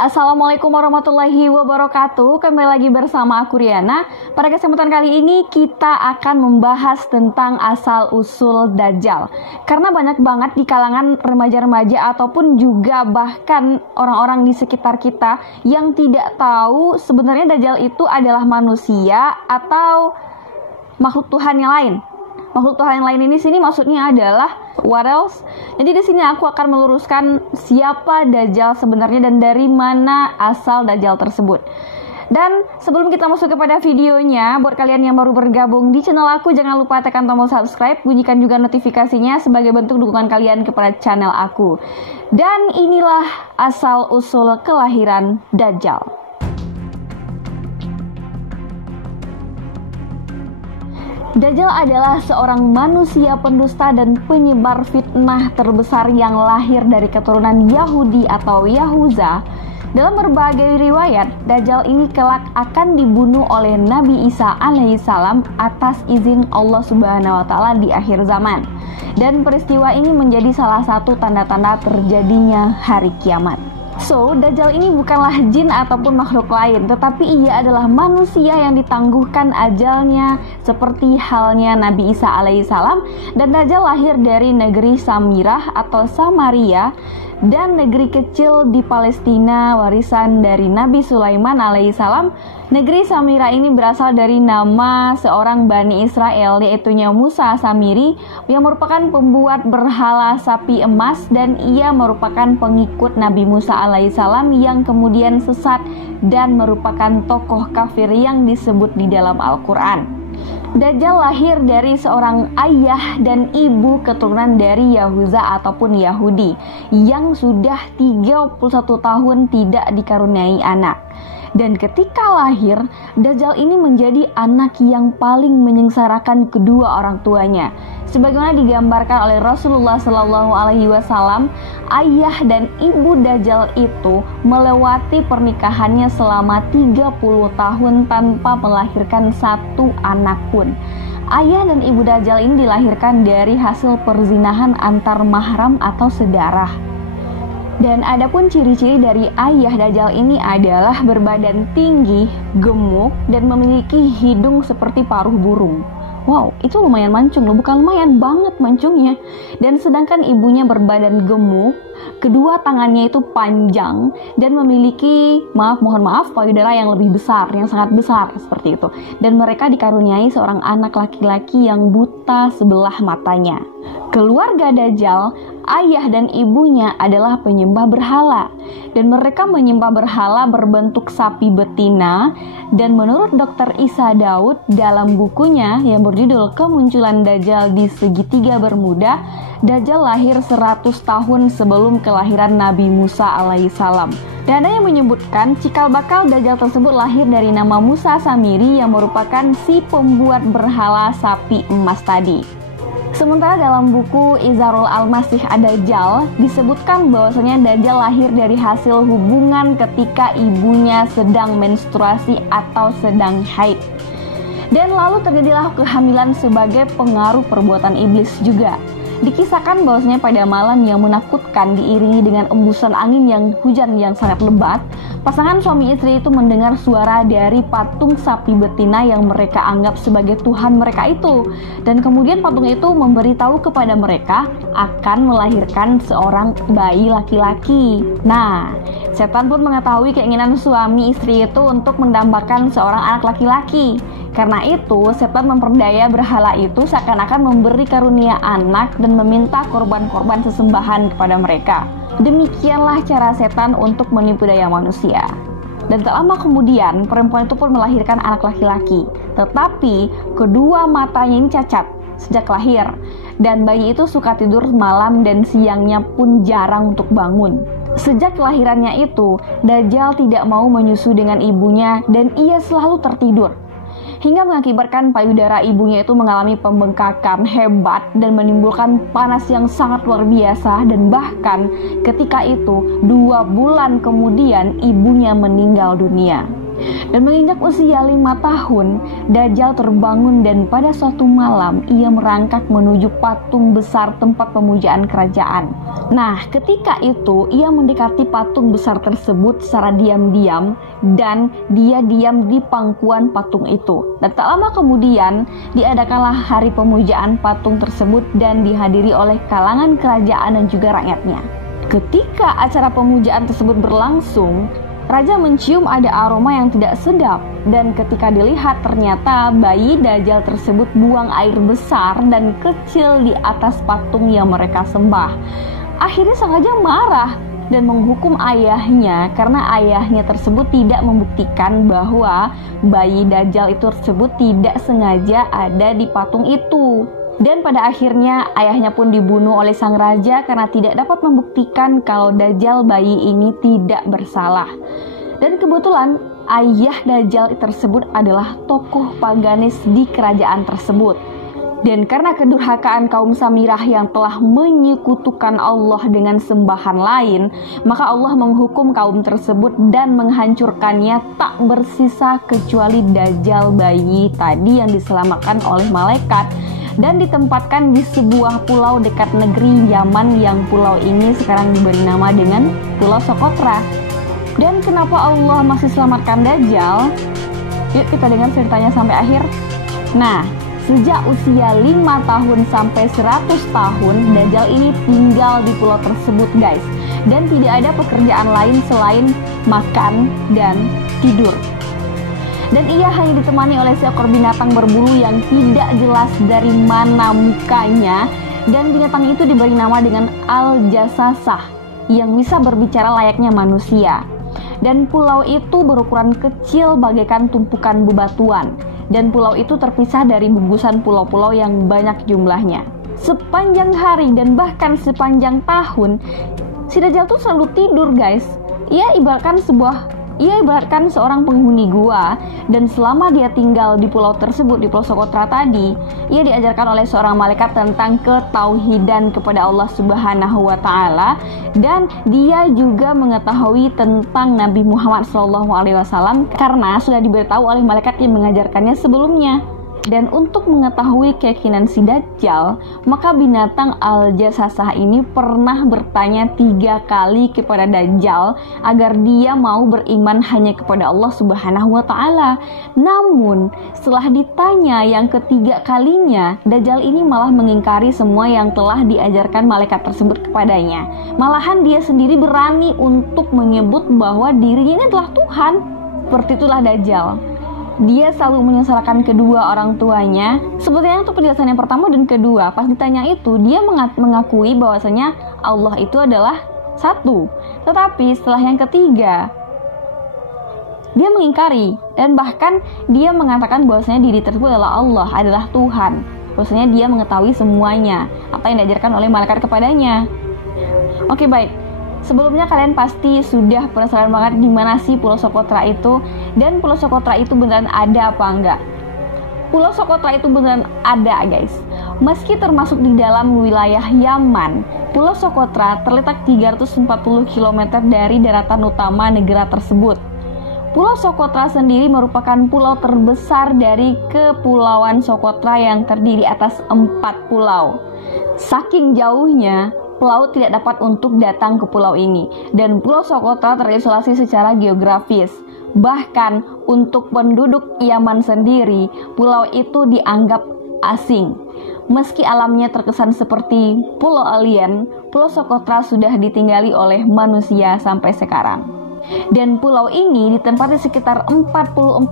Assalamualaikum warahmatullahi wabarakatuh. Kembali lagi bersama aku Riana. Pada kesempatan kali ini kita akan membahas tentang asal-usul Dajjal. Karena banyak banget di kalangan remaja-remaja ataupun juga bahkan orang-orang di sekitar kita yang tidak tahu sebenarnya Dajjal itu adalah manusia atau makhluk Tuhan yang lain. Makhluk Tuhan yang lain ini sini maksudnya adalah what else? Jadi di sini aku akan meluruskan siapa Dajjal sebenarnya dan dari mana asal Dajjal tersebut. Dan sebelum kita masuk kepada videonya, buat kalian yang baru bergabung di channel aku, jangan lupa tekan tombol subscribe, bunyikan juga notifikasinya sebagai bentuk dukungan kalian kepada channel aku. Dan inilah asal usul kelahiran Dajjal. Dajjal adalah seorang manusia pendusta dan penyebar fitnah terbesar yang lahir dari keturunan Yahudi atau Yahuza. Dalam berbagai riwayat, Dajjal ini kelak akan dibunuh oleh Nabi Isa alaihissalam atas izin Allah Subhanahu wa Ta'ala di akhir zaman. Dan peristiwa ini menjadi salah satu tanda-tanda terjadinya hari kiamat. So, Dajjal ini bukanlah jin ataupun makhluk lain, tetapi ia adalah manusia yang ditangguhkan ajalnya seperti halnya Nabi Isa alaihissalam. Dan Dajjal lahir dari negeri Samirah atau Samaria dan negeri kecil di Palestina warisan dari Nabi Sulaiman alaihissalam. Negeri Samira ini berasal dari nama seorang Bani Israel, yaitunya Musa Samiri, yang merupakan pembuat berhala sapi emas, dan ia merupakan pengikut Nabi Musa alaihissalam yang kemudian sesat dan merupakan tokoh kafir yang disebut di dalam Al-Quran. Dajjal lahir dari seorang ayah dan ibu keturunan dari Yahuza ataupun Yahudi yang sudah 31 tahun tidak dikaruniai anak. Dan ketika lahir, Dajjal ini menjadi anak yang paling menyengsarakan kedua orang tuanya. Sebagaimana digambarkan oleh Rasulullah SAW, ayah dan ibu Dajjal itu melewati pernikahannya selama 30 tahun tanpa melahirkan satu anak pun. Ayah dan ibu Dajjal ini dilahirkan dari hasil perzinahan antar mahram atau sedarah. Dan adapun ciri-ciri dari ayah Dajjal ini adalah berbadan tinggi, gemuk, dan memiliki hidung seperti paruh burung. Wow, itu lumayan mancung loh, bukan lumayan banget mancungnya. Dan sedangkan ibunya berbadan gemuk, kedua tangannya itu panjang dan memiliki, mohon maaf, payudara yang lebih besar, yang sangat besar seperti itu. Dan mereka dikaruniai seorang anak laki-laki yang buta sebelah matanya. Keluarga Dajjal, ayah dan ibunya adalah penyembah berhala, dan mereka menyembah berhala berbentuk sapi betina. Dan menurut Dr. Isa Daud dalam bukunya yang berjudul Kemunculan Dajjal di Segitiga Bermuda, Dajjal lahir 100 tahun sebelum kelahiran Nabi Musa alaihissalam. Dan ada yang menyebutkan cikal bakal Dajjal tersebut lahir dari nama Musa Samiri yang merupakan si pembuat berhala sapi emas tadi. Sementara dalam buku Izharul Al-Masih Ad-Dajjal disebutkan bahwasanya Dajjal lahir dari hasil hubungan ketika ibunya sedang menstruasi atau sedang haid. Dan lalu terjadilah kehamilan sebagai pengaruh perbuatan iblis juga. Dikisahkan bahwasanya pada malam yang menakutkan diiringi dengan embusan angin yang hujan yang sangat lebat, pasangan suami istri itu mendengar suara dari patung sapi betina yang mereka anggap sebagai Tuhan mereka itu. Dan kemudian patung itu memberitahu kepada mereka akan melahirkan seorang bayi laki-laki. Nah, setan pun mengetahui keinginan suami istri itu untuk mendambakan seorang anak laki-laki. Karena itu, setan memperdaya berhala itu seakan-akan memberi karunia anak dan meminta korban-korban sesembahan kepada mereka. Demikianlah cara setan untuk menipu daya manusia. Dan tak lama kemudian, perempuan itu pun melahirkan anak laki-laki. Tetapi, kedua matanya ini cacat sejak lahir. Dan bayi itu suka tidur malam dan siangnya pun jarang untuk bangun. Sejak kelahirannya itu, Dajjal tidak mau menyusu dengan ibunya dan ia selalu tertidur. Hingga mengakibatkan payudara ibunya itu mengalami pembengkakan hebat dan menimbulkan panas yang sangat luar biasa. Dan bahkan ketika itu 2 bulan kemudian ibunya meninggal dunia. Dan menginjak usia 5 tahun, Dajjal terbangun dan pada suatu malam ia merangkak menuju patung besar tempat pemujaan kerajaan. Nah, ketika itu ia mendekati patung besar tersebut secara diam-diam dan dia diam di pangkuan patung itu. Dan tak lama kemudian diadakanlah hari pemujaan patung tersebut dan dihadiri oleh kalangan kerajaan dan juga rakyatnya. Ketika acara pemujaan tersebut berlangsung, Raja mencium ada aroma yang tidak sedap dan ketika dilihat ternyata bayi Dajjal tersebut buang air besar dan kecil di atas patung yang mereka sembah. Akhirnya sang raja marah dan menghukum ayahnya karena ayahnya tersebut tidak membuktikan bahwa bayi Dajjal itu tersebut tidak sengaja ada di patung itu. Dan pada akhirnya ayahnya pun dibunuh oleh sang raja karena tidak dapat membuktikan kalau Dajjal bayi ini tidak bersalah. Dan kebetulan ayah Dajjal tersebut adalah tokoh paganis di kerajaan tersebut. Dan karena kedurhakaan kaum Samirah yang telah menyekutukan Allah dengan sembahan lain, maka Allah menghukum kaum tersebut dan menghancurkannya, tak bersisa kecuali Dajjal bayi tadi yang diselamatkan oleh malaikat dan ditempatkan di sebuah pulau dekat negeri Yaman yang pulau ini sekarang diberi nama dengan Pulau Socotra. Dan kenapa Allah masih selamatkan Dajjal? Yuk kita dengar ceritanya sampai akhir. Nah, sejak usia 5 tahun sampai 100 tahun Dajjal ini tinggal di pulau tersebut guys. Dan tidak ada pekerjaan lain selain makan dan tidur. Dan ia hanya ditemani oleh seekor binatang berbulu yang tidak jelas dari mana mukanya. Dan binatang itu diberi nama dengan Al-Jassasah yang bisa berbicara layaknya manusia. Dan pulau itu berukuran kecil bagaikan tumpukan bebatuan. Dan pulau itu terpisah dari gugusan pulau-pulau yang banyak jumlahnya. Sepanjang hari dan bahkan sepanjang tahun, si Dajjal tuh selalu tidur guys. Ia ibaratkan seorang penghuni gua, dan selama dia tinggal di pulau tersebut, di Pulau Socotra tadi, ia diajarkan oleh seorang malaikat tentang ketauhidan kepada Allah Subhanahu wa Ta'ala, dan dia juga mengetahui tentang Nabi Muhammad SAW karena sudah diberitahu oleh malaikat yang mengajarkannya sebelumnya. Dan untuk mengetahui keyakinan si Dajjal, maka binatang Al-Jassasah ini pernah bertanya 3 kali kepada Dajjal agar dia mau beriman hanya kepada Allah Subhanahu wa Ta'ala. Namun setelah ditanya yang ketiga kalinya, Dajjal ini malah mengingkari semua yang telah diajarkan malaikat tersebut kepadanya. Malahan dia sendiri berani untuk menyebut bahwa dirinya ini adalah Tuhan. Seperti itulah Dajjal. Dia selalu menyesalkan kedua orang tuanya. Sebetulnya itu penjelasan yang pertama dan kedua. Pas ditanya itu, dia mengakui bahwasanya Allah itu adalah satu. Tetapi setelah yang ketiga, dia mengingkari dan bahkan dia mengatakan bahwasanya diri tersebut adalah Allah, adalah Tuhan. Bahwasanya dia mengetahui semuanya, apa yang diajarkan oleh malaikat kepadanya. Oke, baik. Sebelumnya kalian pasti sudah penasaran banget di mana sih Pulau Socotra itu, dan Pulau Socotra itu beneran ada apa enggak? Pulau Socotra itu beneran ada guys. Meski termasuk di dalam wilayah Yaman, Pulau Socotra terletak 340 km dari daratan utama negara tersebut. Pulau Socotra sendiri merupakan pulau terbesar dari Kepulauan Socotra yang terdiri atas 4 pulau. Saking jauhnya, pelaut tidak dapat untuk datang ke pulau ini, dan Pulau Socotra terisolasi secara geografis. Bahkan untuk penduduk Yaman sendiri, pulau itu dianggap asing. Meski alamnya terkesan seperti pulau alien, Pulau Socotra sudah ditinggali oleh manusia sampai sekarang. Dan pulau ini ditempati sekitar 44.000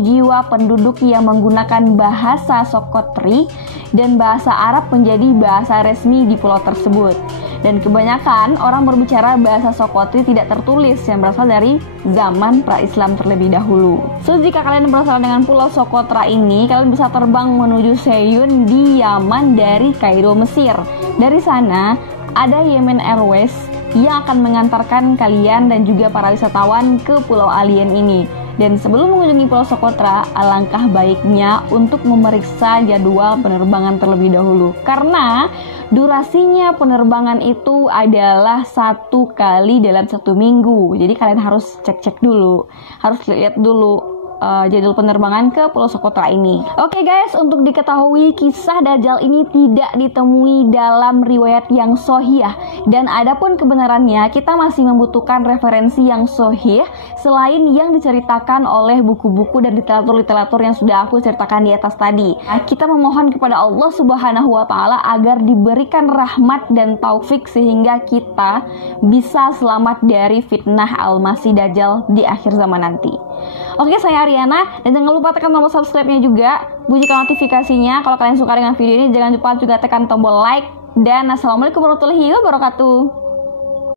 jiwa penduduk yang menggunakan bahasa Socotri, dan bahasa Arab menjadi bahasa resmi di pulau tersebut. Dan kebanyakan orang berbicara bahasa Socotri tidak tertulis yang berasal dari zaman pra-Islam terlebih dahulu. So, jika kalian penasaran dengan Pulau Socotra ini, kalian bisa terbang menuju Seyun di Yaman dari Kairo, Mesir. Dari sana ada Yemen Airways yang akan mengantarkan kalian dan juga para wisatawan ke Pulau Alien ini. Dan sebelum mengunjungi Pulau Socotra, alangkah baiknya untuk memeriksa jadwal penerbangan terlebih dahulu. Karena durasinya penerbangan itu adalah 1 kali dalam 1 minggu. Jadi kalian harus cek-cek dulu, harus lihat dulu jadwal penerbangan ke Pulau Socotra ini. Oke guys, untuk diketahui kisah Dajjal ini tidak ditemui dalam riwayat yang sahih, dan adapun kebenarannya kita masih membutuhkan referensi yang sahih selain yang diceritakan oleh buku-buku dan literatur-literatur yang sudah aku ceritakan di atas tadi. Kita memohon kepada Allah Subhanahu wa Ta'ala agar diberikan rahmat dan taufik sehingga kita bisa selamat dari fitnah Al-Masih Dajjal di akhir zaman nanti. Oke, saya Ariana, dan jangan lupa tekan tombol subscribe-nya juga, bunyikan notifikasinya. Kalau kalian suka dengan video ini, jangan lupa juga tekan tombol like. Dan assalamualaikum warahmatullahi wabarakatuh.